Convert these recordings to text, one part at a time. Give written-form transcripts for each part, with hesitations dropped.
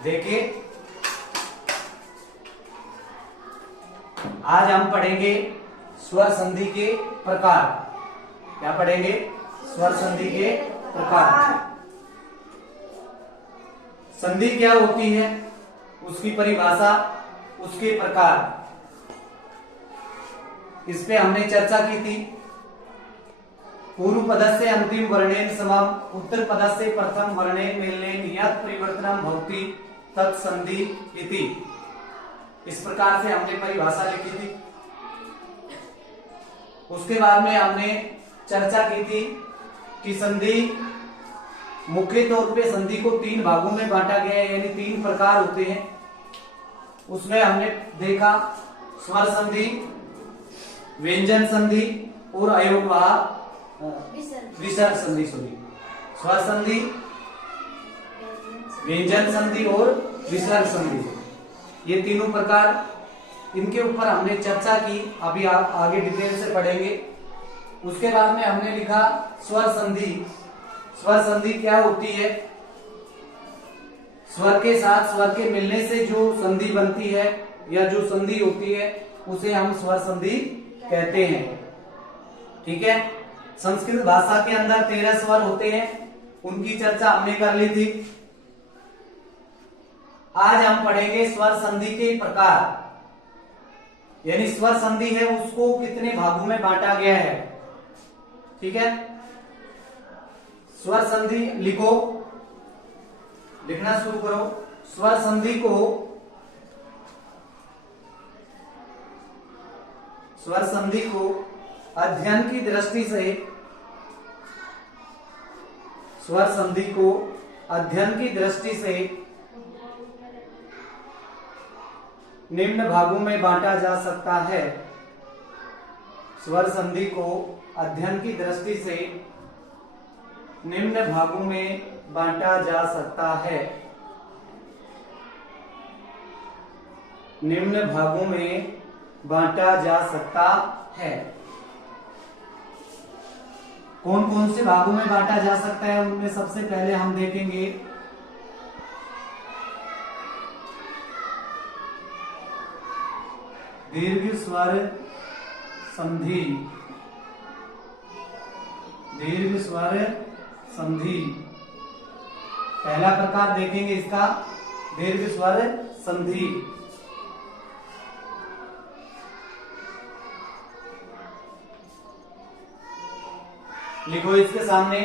देखिए, आज हम पढ़ेंगे स्वर संधि के प्रकार। क्या पढ़ेंगे? स्वर संधि के प्रकार। संधि क्या होती है, उसकी परिभाषा, उसके प्रकार, इस पे हमने चर्चा की थी। पूर्व पदस्य अंतिम वर्णेन समम, उत्तर पदस्य प्रथम वर्णेन मेलनेन यत् परिवर्तनम भवति तत्संधि इति। इस प्रकार से हमने परिभाषा लिखी थी। उसके बाद में हमने चर्चा की थी कि संधि मुख्य तौर पे संधि को 3 भागों में बांटा गया है, यानी 3 प्रकार होते हैं। उसमें हमने देखा स्वर संधि, व्यंजन संधि और अयोगवाह विसर्ग संधि। स्वर संधि, व्यंजन संधि और विसर्ग संधि, ये तीनों प्रकार, इनके ऊपर हमने चर्चा की। अभी आप आगे डिटेल से पढ़ेंगे। उसके बाद में हमने लिखा स्वर संधि। स्वर संधि क्या होती है? स्वर के साथ स्वर के मिलने से जो संधि बनती है या जो संधि होती है उसे हम स्वर संधि कहते हैं। ठीक है। संस्कृत भाषा के अंदर 13 स्वर होते हैं, उनकी चर्चा हमने कर ली थी। आज हम पढ़ेंगे स्वर संधि के प्रकार, यानी स्वर संधि है उसको कितने भागों में बांटा गया है। ठीक है। स्वर संधि लिखो, लिखना शुरू करो। स्वर संधि को अध्ययन की दृष्टि से, स्वर संधि को अध्ययन की दृष्टि से निम्न भागों में बांटा जा सकता है। स्वर संधि को अध्ययन की दृष्टि से निम्न भागों में बांटा जा सकता है। निम्न भागों में बांटा जा सकता है। कौन कौन से भागों में बांटा जा सकता है, उनमें सबसे पहले हम देखेंगे दीर्घ स्वर संधि। दीर्घ स्वर संधि पहला प्रकार देखेंगे इसका, दीर्घ स्वर संधि। लिखो इसके सामने,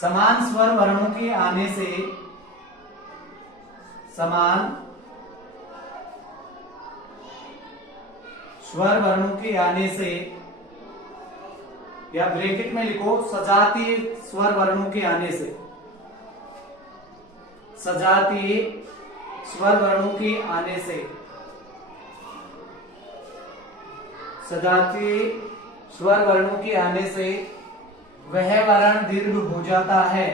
समान स्वर वर्णों के आने से, समान स्वर वर्णों के आने से, या ब्रैकेट में लिखो सजातीय स्वर वर्णों के आने से, सजातीय स्वर वर्णों के आने से, सजातीय स्वर वर्णों के आने से वह वर्ण दीर्घ हो जाता है।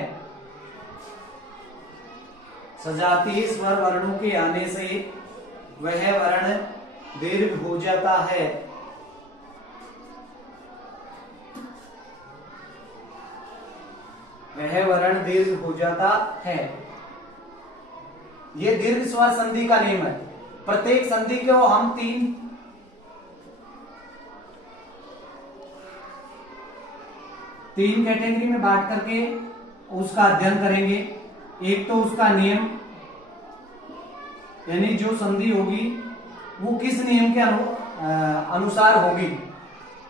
सजातीय स्वर वर्णों के आने से वह वर्ण दीर्घ हो जाता है। वह वर्ण दीर्घ हो जाता है। यह दीर्घ स्वर संधि का नियम है। प्रत्येक संधि को हम तीन कैटेगरी में बांट करके उसका अध्ययन करेंगे। एक तो उसका नियम, यानी जो संधि होगी वो किस नियम के अनुसार होगी।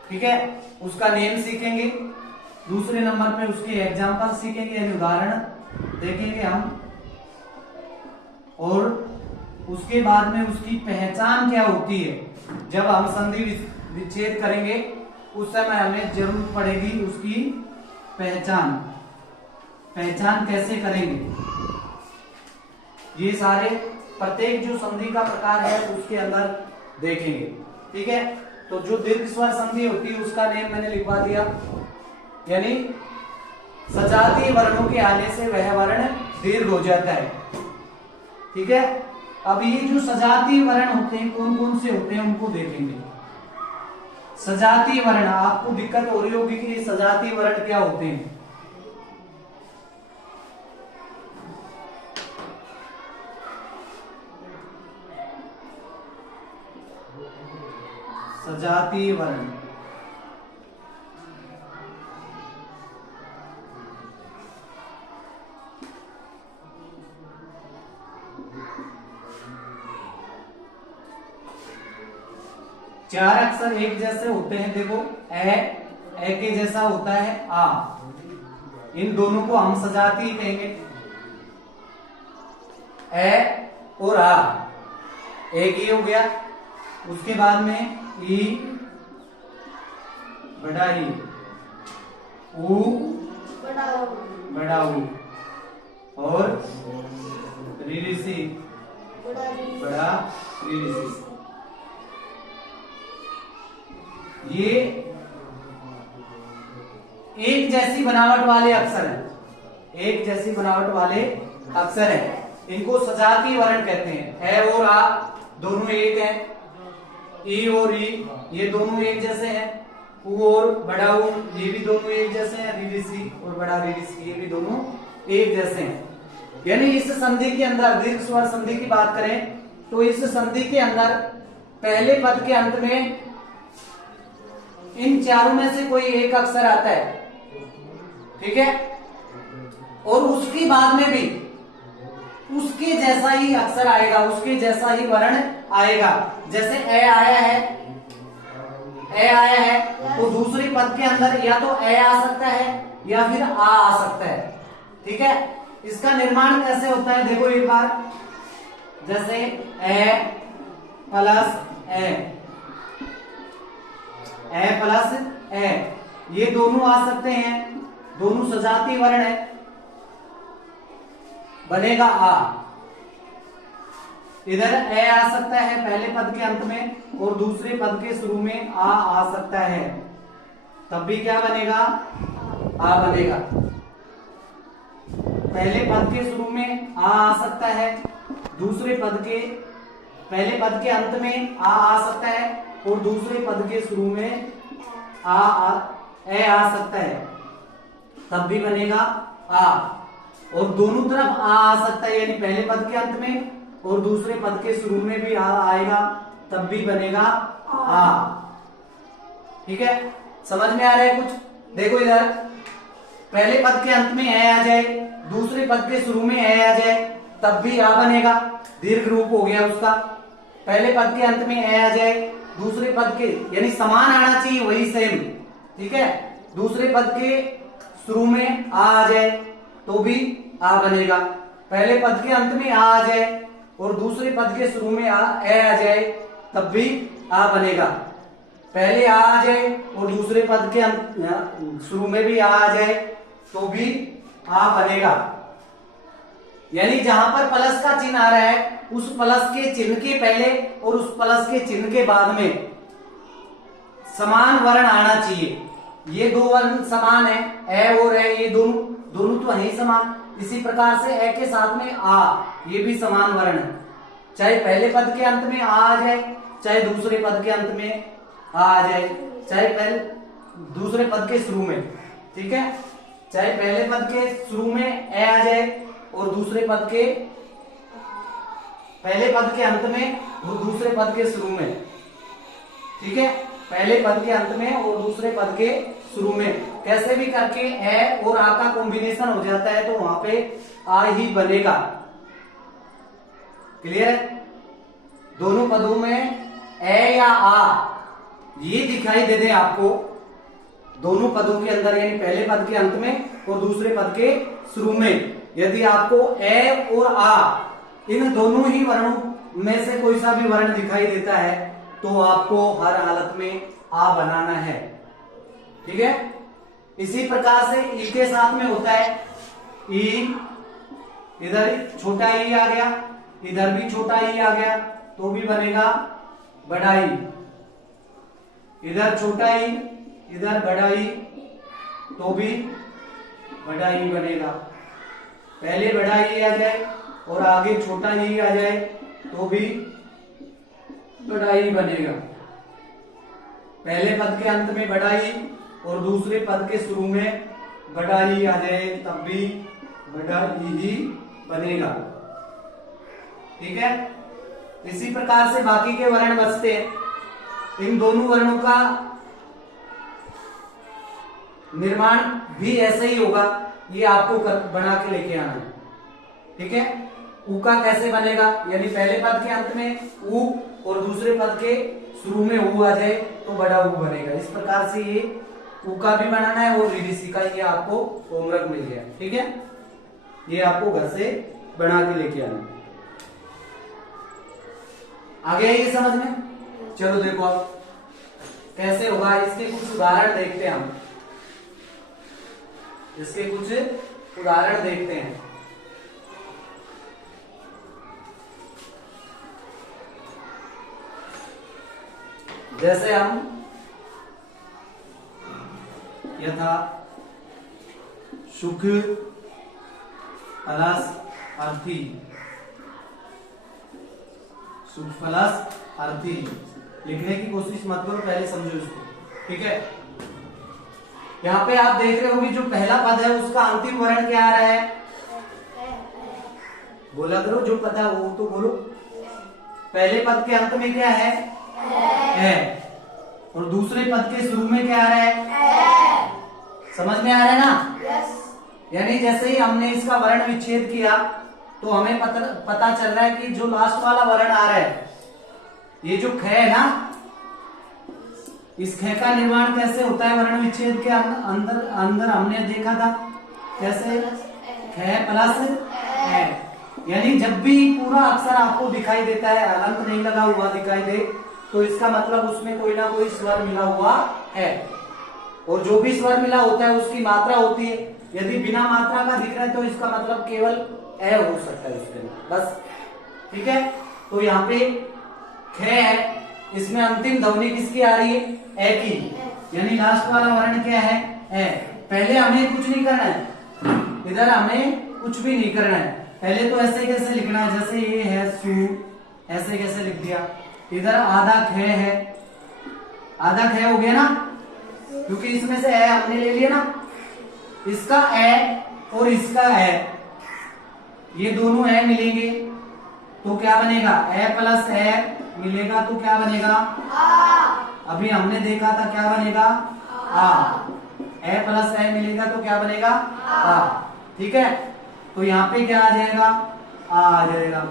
ठीक है, उसका नियम सीखेंगे। दूसरे नंबर पे उसके एग्जाम्पल सीखेंगे, यानी उदाहरण देखेंगे हम। और उसके बाद में उसकी पहचान क्या होती है। जब हम संधि विच्छेद करेंगे उस समय हमें जरूरत पड़ेगी उसकी पहचान। पहचान कैसे करेंगे, ये सारे प्रत्येक जो संधि का प्रकार है उसके अंदर देखेंगे। ठीक है, तो जो दीर्घ स्वर संधि होती है उसका नेम मैंने लिखवा दिया, यानी सजातीय वर्णों के आने से वह वर्ण दीर्घ हो जाता है। ठीक है, अब ये जो सजातीय वर्ण होते हैं कौन कौन से होते हैं उनको देखेंगे। सजातीय वर्ण, आपको दिक्कत हो रही होगी कि सजातीय वर्ण क्या होते हैं। सजातीय वर्ण। चार अक्षर एक जैसे होते हैं, देखो ए के जैसा होता है आ, इन दोनों को हम सजाती कहेंगे। ए और आ, एक ही हो गया। उसके बाद में ई, बड़ा ई, ऊ, बड़ा ऊ, और रीरिसी, बड़ा रीरिसी। ये एक जैसी बनावट वाले अक्षर हैं, एक जैसी बनावट वाले अक्षर हैं, इनको सजातीय वर्ण कहते हैं। ए और आ दोनों एक हैं, ई और ई ये दोनों एक जैसे हैं, ऊ और बड़ा ऊ ये भी दोनों एक जैसे हैं, रीरिसी और बड़ा रीरिसी ये भी दोनों एक जैसे हैं। यानी इस संधि के अंदर, दीर्घ स्वर संधि की बात करें तो इस संधि के अंदर पहले पद के अंत में इन चारों में से कोई एक अक्षर आता है, ठीक है, और उसके बाद में भी उसके जैसा ही अक्षर आएगा, उसके जैसा ही वर्ण आएगा। जैसे ए आया है, ए आया है तो दूसरे पद के अंदर या तो ए आ सकता है या फिर आ सकता है, ठीक है। इसका निर्माण कैसे होता है देखो एक बार, जैसे ए प्लस ए प्लस ए ये दोनों आ सकते हैं, दोनों सजातीय वर्ण है, बनेगा आ। इधर ए आ सकता है पहले पद के अंत में और दूसरे पद के शुरू में आ सकता है, तब भी क्या बनेगा, आ बनेगा। पहले पद के शुरू में आ सकता है, दूसरे पद के पहले पद के अंत में आ सकता है और दूसरे पद के शुरू में ए आ सकता है, तब भी बनेगा आ। और दोनों तरफ आ सकता है, यानी पहले पद के अंत में और दूसरे पद के शुरू में भी आएगा, तब भी बनेगा आ। ठीक है, समझ में आ रहा है कुछ? देखो इधर पहले पद के अंत में ए आ जाए, दूसरे पद के शुरू में ए आ जाए, तब भी आ बनेगा, दीर्घ रूप हो गया उसका। पहले पद के अंत में ए आ जाए, दूसरे पद के यानी समान आना चाहिए, वही सेम, ठीक है। दूसरे पद के शुरू में आ जाए तो भी आ बनेगा, पहले पद के अंत में आ जाए और दूसरे पद के शुरू में ए आ जाए, तब भी आ बनेगा। पहले आ जाए और दूसरे पद के शुरू में भी आ जाए तो भी आ बनेगा। यानी जहां पर प्लस का चिन्ह आ रहा है, उस प्लस के चिन्ह के पहले और उस प्लस के चिन्ह के बाद में समान वर्ण आना चाहिए। ये दो वर्ण समान है, ए और ए, ये दोनों तो है ही समान। इसी प्रकार से ए के साथ में आ, ये भी समान वर्ण है, चाहे पहले पद के अंत में आ जाए, चाहे दूसरे पद के अंत में आ जाए, चाहे पहले दूसरे पद के शुरू में, ठीक है, चाहे पहले पद के शुरू में ए आ जाए और दूसरे पद के पहले पद के अंत में और दूसरे पद के शुरू में, ठीक है, पहले पद के अंत में और दूसरे पद के शुरू में, कैसे भी करके ए और आ का कॉम्बिनेशन हो जाता है तो वहां पे आ ही बनेगा। क्लियर है? दोनों पदों में ए या आ ये दिखाई दे दे आपको, दोनों पदों के अंदर, यानी पहले पद के अंत में और दूसरे पद के शुरू में, यदि आपको ए और आ इन दोनों ही वर्णों में से कोई सा भी वर्ण दिखाई देता है तो आपको हर हालत में आ बनाना है, ठीक है। इसी प्रकार से ई के साथ में होता है, ई इधर छोटा ई आ गया, इधर भी छोटा ई आ गया तो भी बनेगा बड़ा ई, इधर छोटा ई इधर बड़ा ई तो भी बड़ा ई बनेगा। पहले बड़ा ई आ जाए और आगे छोटा ई आ जाए तो भी बड़ा ई बनेगा। पहले पद के अंत में बड़ा ई और दूसरे पद के शुरू में बड़ा ई आ जाए तब भी बड़ा ई ही बनेगा, ठीक है। इसी प्रकार से बाकी के वर्ण बचते हैं। इन दोनों वर्णों का निर्माण भी ऐसे ही होगा, ये आपको बना के लेके आना है। ठीक है, ऊ का कैसे बनेगा, यानी पहले पद के अंत में ऊ और दूसरे पद के शुरू में ऊ आ जाए तो बड़ा ऊ बनेगा। इस प्रकार से ये ऊ का भी बनाना है और रीडीसी का, ये आपको होमवर्क मिल गया। ठीक है, ये आपको घर से बना के लेके आना है। आगे आइए समझ में। चलो देखो अब कैसे होगा, इसके कुछ उदाहरण देखते हैं हम। इसके कुछ उदाहरण देखते हैं। जैसे हम यथा सुख प्लस अर्थी, सुख प्लस अर्थी लिखने की कोशिश मत करो, पहले समझो इसको। ठीक है, यहाँ पे आप देख रहे हो कि जो पहला पद है उसका अंतिम वर्ण क्या आ रहा है, बोला करो, जो पता है वो तो बोलो। पहले पद के अंत में क्या है और दूसरे पद के शुरू में क्या आ रहा है, समझ में आ रहा है ना। यानी जैसे ही हमने इसका वर्ण विच्छेद किया तो हमें पता चल रहा है कि जो लास्ट वाला वर्ण आ रहा है, ये जो ख है ना, इस ख का निर्माण कैसे होता है वर्ण विच्छेद के अंदर हमने देखा था कैसे, ख प्लस है। यानी जब भी पूरा अक्षर आपको दिखाई देता है, हलंत नहीं लगा हुआ दिखाई दे, तो इसका मतलब उसमें कोई ना कोई स्वर मिला हुआ है। और जो भी स्वर मिला होता है उसकी मात्रा होती है। यदि बिना मात्रा का दिख रहा है तो इसका मतलब केवल ए हो सकता है उसके बस। ठीक है, तो यहाँ पे ख है, इसमें अंतिम ध्वनि किसकी आ रही है, ए की, यानी लास्ट वाला वर्ण क्या है, ए। पहले हमें कुछ नहीं करना है, इधर हमें कुछ भी नहीं करना है। पहले तो ऐसे कैसे लिखना है, जैसे ये है सु, ऐसे कैसे लिख दिया। इधर आधा ख है, आधा ख हो गया ना, क्योंकि इसमें से ए हमने ले लिया ना, इसका ए और इसका ए, ये दोनों ए मिलेंगे तो क्या बनेगा, ए प्लस ए मिलेगा तो क्या बनेगा आ। अभी हमने देखा था क्या बनेगा आ, ए प्लस ए मिलेगा तो क्या बनेगा आ। ठीक है, तो यहाँ पे क्या आ जाएगा, आ जाएगा।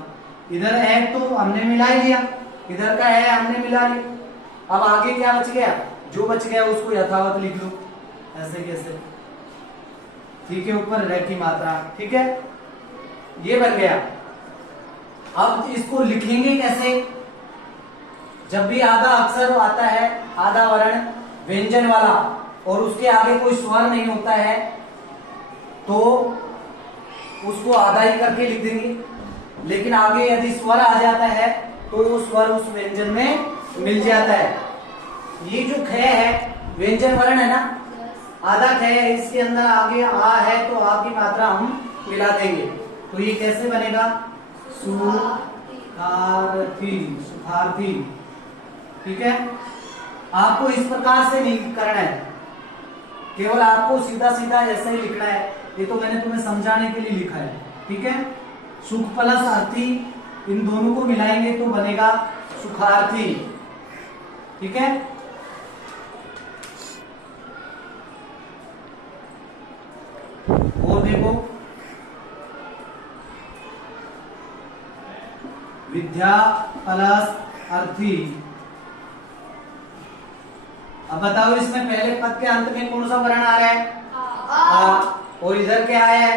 इधर ए तो हमने मिला ही लिया, इधर का ए हमने मिला लिया। अब आगे क्या बच गया, जो बच गया उसको यथावत लिख लो, ऐसे कैसे। ठीक है, ऊपर रह की मात्रा। ठीक है, ये बन गया। अब इसको लिखेंगे कैसे, जब भी आधा अक्षर आता है, आधा वर्ण व्यंजन वाला, और उसके आगे कोई स्वर नहीं होता है, तो उसको आधा ही करके लिख देंगे। लेकिन आगे यदि स्वर आ जाता है तो वो स्वर उस व्यंजन में मिल जाता है। ये जो ख है व्यंजन वर्ण है ना, आधा ख है, इसके अंदर आगे आ है तो आ की मात्रा हम मिला देंगे। तो ये कैसे बनेगा, सुखार्थी, सुखार्थी। ठीक है, आपको इस प्रकार से नहीं करना है, केवल आपको सीधा सीधा ऐसे ही लिखना है। ये तो मैंने तुम्हें समझाने के लिए लिखा है। ठीक है, सुख प्लस अर्थी, इन दोनों को मिलाएंगे तो बनेगा सुखार्थी। ठीक है, और देखो विद्या प्लस अर्थी। अब बताओ इसमें पहले पद के अंत में कौन सा वर्ण आ रहा है, आ, और इधर क्या आया है,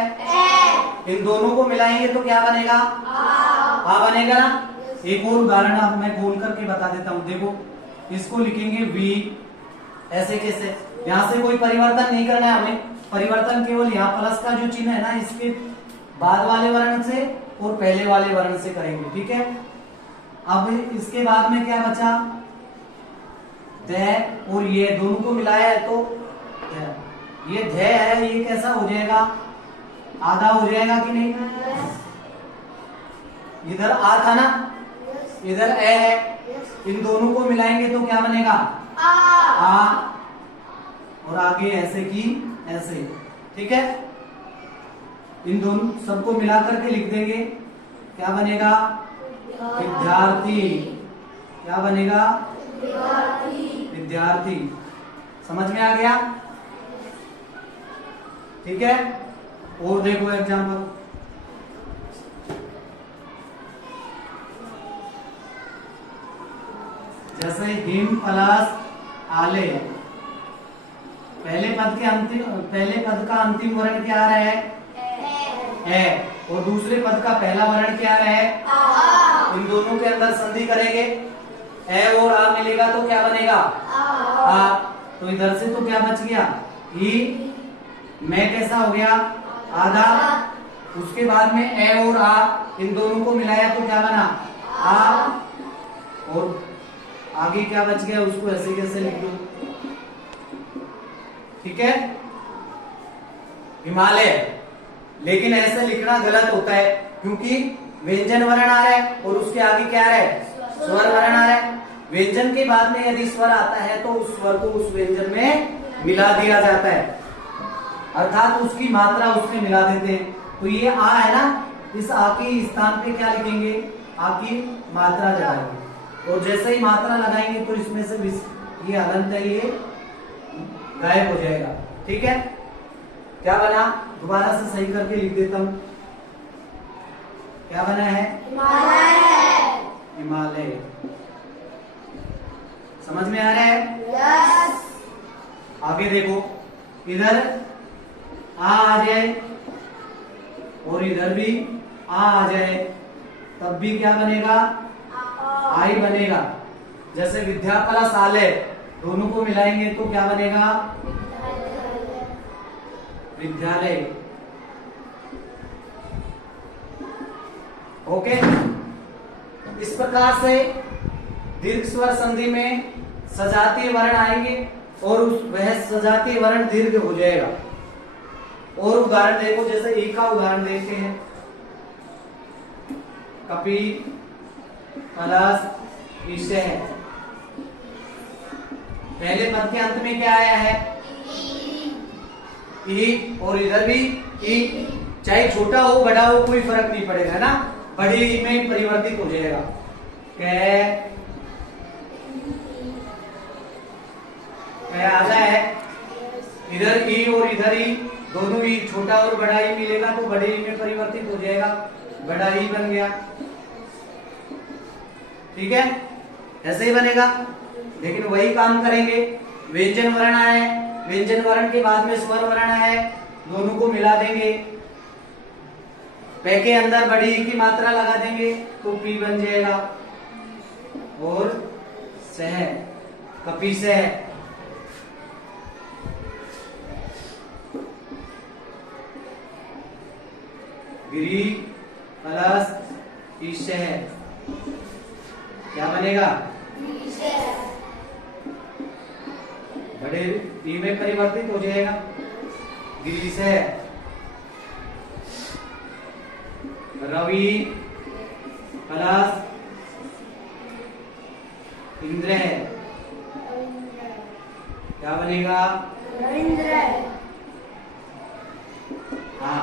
इन दोनों को मिलाएंगे तो क्या बनेगा, आ बनेगा ना। एक और उदाहरण अब मैं खोल करके बता देता हूँ। देखो इसको लिखेंगे वी, ऐसे कैसे, यहाँ से कोई परिवर्तन नहीं करना है हमें, परिवर्तन केवल यहाँ प्लस का जो चिन्ह है ना, इसके बाद वाले वर्ण से और पहले वाले वर्ण से करेंगे। ठीक है, अब इसके बाद में क्या बचा, ध, और ये दोनों को मिलाया है तो ये ध है, ये कैसा हो जाएगा, आधा हो जाएगा कि नहीं। इधर आ था ना, इधर ए है, इन दोनों को मिलाएंगे तो क्या बनेगा, आ, और आगे ऐसे की ऐसे। ठीक है, इन दोनों सबको मिला करके लिख देंगे, क्या बनेगा, विद्यार्थी। क्या बनेगा, विद्यार्थी। समझ में आ गया? ठीक है। और देखो एग्जाम्पल, जैसे हिम प्लस आले, पहले पद का अंतिम वर्ण क्या आ रहा है? और दूसरे पद का पहला वर्ण क्या आ रहा है? इन दोनों के अंदर संधि करेंगे, ए और आ मिलेगा तो क्या बनेगा? आ। तो इधर से तो क्या बच गया? ई। मैं कैसा हो गया? आधा। उसके बाद में ए और आ इन दोनों को मिलाया तो क्या बना? आ। और आगे क्या बच गया? उसको ऐसे कैसे लिख दो? ठीक है, हिमालय। लेकिन ऐसे लिखना गलत होता है, क्योंकि व्यंजन वर्ण आ रहा है और उसके आगे क्या आ रहा है? स्वर वर्ण आ रहा है। व्यंजन के बाद में यदि स्वर आता है तो उस स्वर को उस व्यंजन में मिला दिया जाता है, अर्थात उसकी मात्रा उसमें मिला देते हैं। तो ये आ है ना, इस आ के स्थान पे क्या लिखेंगे? आ की मात्रा लगाएंगे, और जैसे ही मात्रा लगाएंगे तो इसमें से ये हलंत है, ये गायब हो जाएगा। ठीक है, क्या बना? दोबारा से सही करके लिख देता हूं। क्या बना है? हिमालय। समझ में आ रहा है? यस। आगे देखो, इधर आ जाए और इधर भी आ जाए, तब भी क्या बनेगा? आई बनेगा। जैसे विद्या प्लस आलय, दोनों को मिलाएंगे तो क्या बनेगा? विद्यालय। ओके, इस प्रकार से दीर्घ स्वर संधि में सजातीय वर्ण आएंगे और वह सजातीय वर्ण दीर्घ हो जाएगा। और उदाहरण देखो, जैसे ई का उदाहरण देखते हैं, कपि प्लस ईशय। पहले पद के अंत में क्या आया है? ई, और इधर भी ई। चाहे छोटा हो बड़ा हो कोई फर्क नहीं पड़ेगा ना, बड़ी ई में परिवर्तित हो जाएगा। आधा है, इधर ई और इधर ई, दोनों ही छोटा और बड़ा ई मिलेगा तो बड़े ई में परिवर्तित हो जाएगा, बड़ा ई बन गया। ठीक है, ऐसे ही बनेगा। लेकिन वही काम करेंगे, व्यंजन वर्ण आए, व्यंजन वर्ण के बाद में स्वर वर्ण है, दोनों को मिला देंगे, पे के अंदर बड़ी ई की मात्रा लगा देंगे तो पी बन जाएगा, और सह, कपि सह। गिरी प्लस ईशय, क्या बनेगा? बड़े ई में परिवर्तित हो जाएगा, गिरीशय। रवि प्लस इंद्र, क्या बनेगा? हाँ,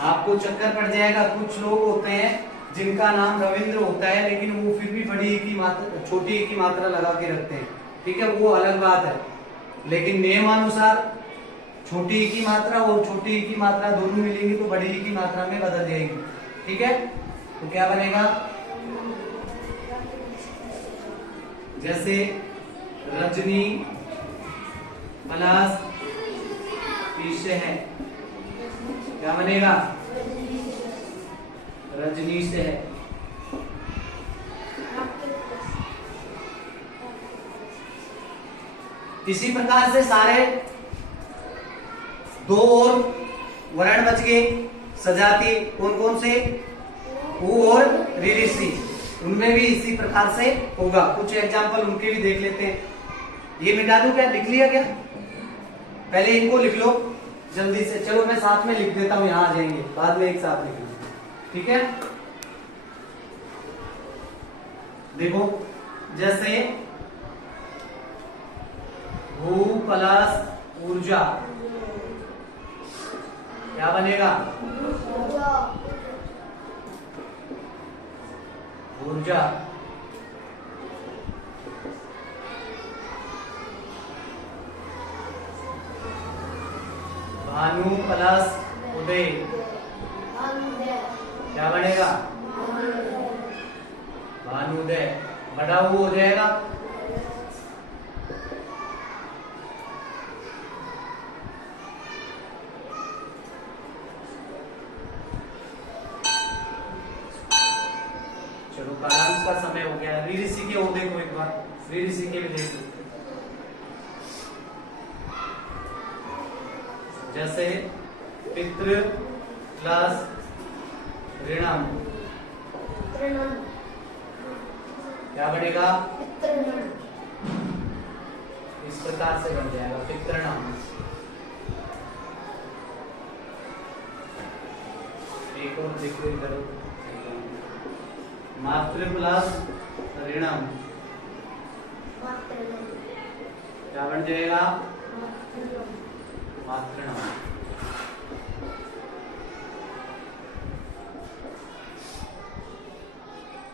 आपको चक्कर पड़ जाएगा। कुछ लोग होते हैं जिनका नाम रविंद्र होता है, लेकिन वो फिर भी बड़ी ई की मात्रा, छोटी ई की मात्रा लगा के रखते हैं। ठीक है, वो अलग बात है, लेकिन नियमानुसार छोटी ई की मात्रा और छोटी ई की मात्रा दोनों मिलेंगी तो बड़ी ई की मात्रा में बदल जाएगी। ठीक है, तो क्या बनेगा? जैसे रजनी प्लस ईशय है, क्या बनेगा? रजनीश है। इसी प्रकार से सारे दो और वर्ण बच गए सजाती, कौन कौन से? ऊ और ऋषि, उनमें भी इसी प्रकार से होगा। कुछ एग्जाम्पल उनके भी देख लेते हैं। ये मिटा दूं क्या? लिख लिया क्या? पहले इनको लिख लो जल्दी से। चलो मैं साथ में लिख देता हूं, यहां आ जाएंगे, बाद में एक साथ लिख लो। ठीक है, देखो, जैसे भू प्लस ऊर्जा, क्या बनेगा? ऊर्जा। भानु प्लस उदय क्या बनेगा? भानुदय। बड़ा वो हो जाएगा चलो कालांश का समय हो गया। री ऋषि के वो देखो एक बार, री ऋषि के भी देखो। जैसे पितृ प्लस ऋणम क्या बनेगा? इस प्रकार से बन जाएगा पितृणम। एक और देखो इधर, मातृ प्लस ऋणम क्या बन जाएगा? मातृणम।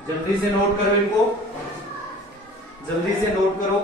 जल्दी से नोट करो इनको, जल्दी से नोट करो।